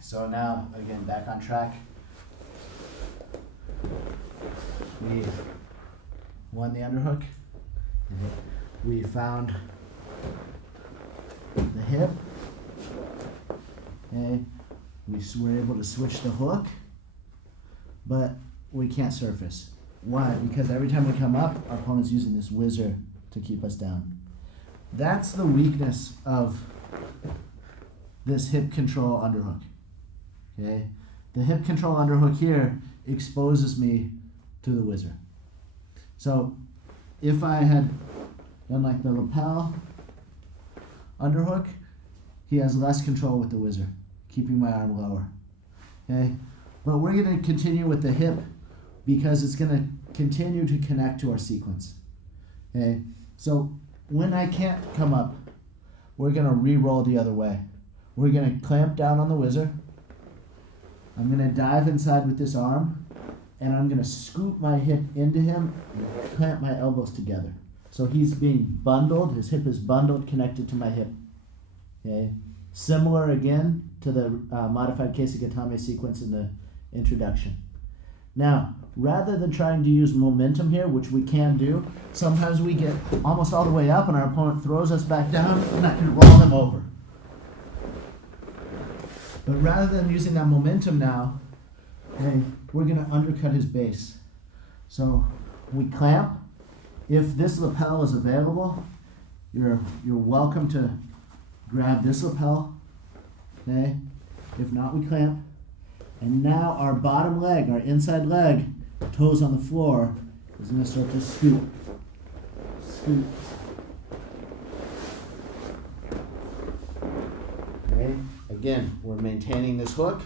so now, again, back on track. We won the underhook. We found the hip. Okay. We were able to switch the hook, but we can't surface. Why? Because every time we come up, our opponent's using this whizzer to keep us down. That's the weakness of this hip control underhook. Okay? The hip control underhook here exposes me to the whizzer. So if I had done like the lapel underhook, he has less control with the whizzer, keeping my arm lower. Okay? But we're going to continue with the hip because it's going to continue to connect to our sequence. Okay? So when I can't come up, we're going to re-roll the other way. We're going to clamp down on the whizzer. I'm going to dive inside with this arm, and I'm going to scoop my hip into him and clamp my elbows together. So he's being bundled, his hip is bundled, connected to my hip. Okay? Similar again to the modified Keisugatame sequence in the introduction. Now, rather than trying to use momentum here, which we can do, sometimes we get almost all the way up and our opponent throws us back down and I can roll them over. But rather than using that momentum now, okay, we're going to undercut his base. So we clamp. If this lapel is available, you're welcome to grab this lapel. Okay? If not, we clamp. And now our bottom leg, our inside leg, toes on the floor, is going to start to scoop. Scoop. Okay? Again, we're maintaining this hook.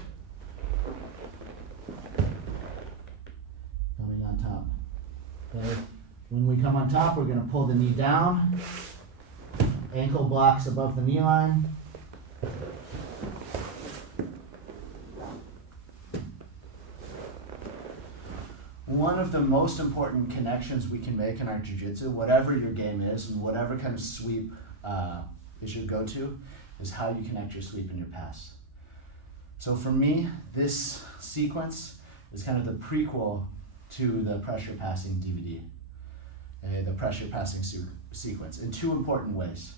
Coming on top. Okay? When we come on top, we're going to pull the knee down. Ankle blocks above the knee line. One of the most important connections we can make in our jiu-jitsu, whatever your game is and whatever kind of sweep is your go-to, is how you connect your sweep and your pass. So for me, this sequence is kind of the prequel to the pressure passing DVD, the pressure passing sequence, in two important ways.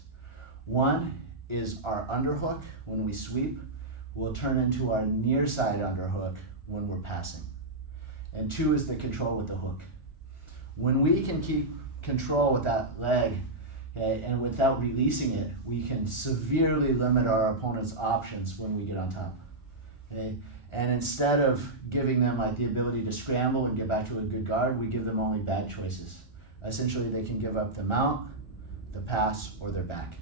One is our underhook when we sweep will turn into our near side underhook when we're passing. And two is the control with the hook. When we can keep control with that leg, okay, and without releasing it, we can severely limit our opponent's options when we get on top. Okay? And instead of giving them like the ability to scramble and get back to a good guard, we give them only bad choices. Essentially, they can give up the mount, the pass, or their back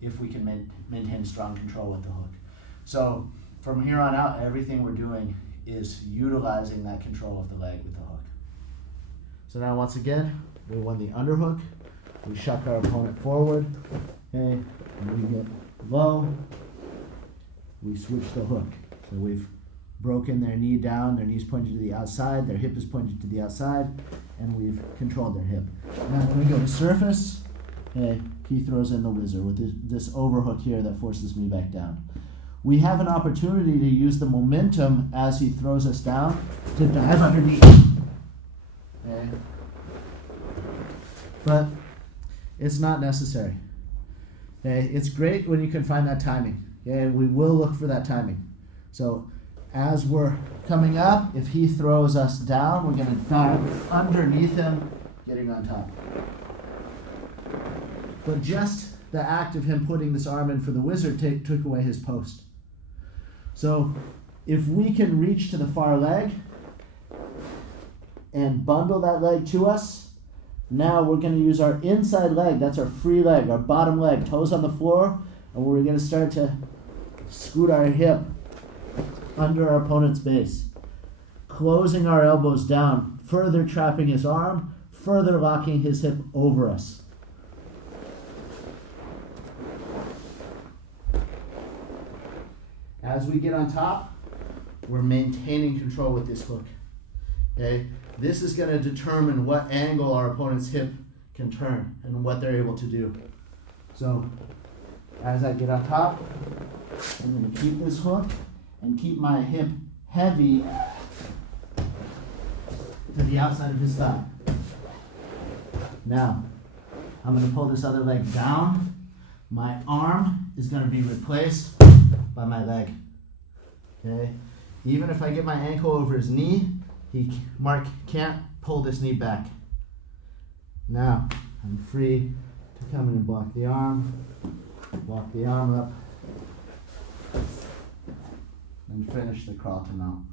if we can maintain strong control with the hook. So from here on out, everything we're doing is utilizing that control of the leg with the hook. So now once again, we won the underhook. We shuck our opponent forward, okay, and we get low. We switch the hook. So we've broken their knee down, their knee's pointed to the outside, their hip is pointed to the outside, and we've controlled their hip. Now when we go to surface, okay, he throws in the whizzer with this overhook here that forces me back down. We have an opportunity to use the momentum as he throws us down to dive underneath. Okay. But it's not necessary. Okay. It's great when you can find that timing. Okay. We will look for that timing. So as we're coming up, if he throws us down, we're going to dive underneath him, getting on top. But just the act of him putting this arm in for the whizzer took away his post. So if we can reach to the far leg and bundle that leg to us, now we're going to use our inside leg, that's our free leg, our bottom leg, toes on the floor, and we're going to start to scoot our hip under our opponent's base, closing our elbows down, further trapping his arm, further locking his hip over us. As we get on top, we're maintaining control with this hook. Okay? This is going to determine what angle our opponent's hip can turn and what they're able to do. So, as I get on top, I'm going to keep this hook and keep my hip heavy to the outside of his thigh. Now, I'm going to pull this other leg down. My arm is going to be replaced by my leg. Okay? Even if I get my ankle over his knee, Mark can't pull this knee back. Now, I'm free to come in and block the arm up, and finish the crawl to mount.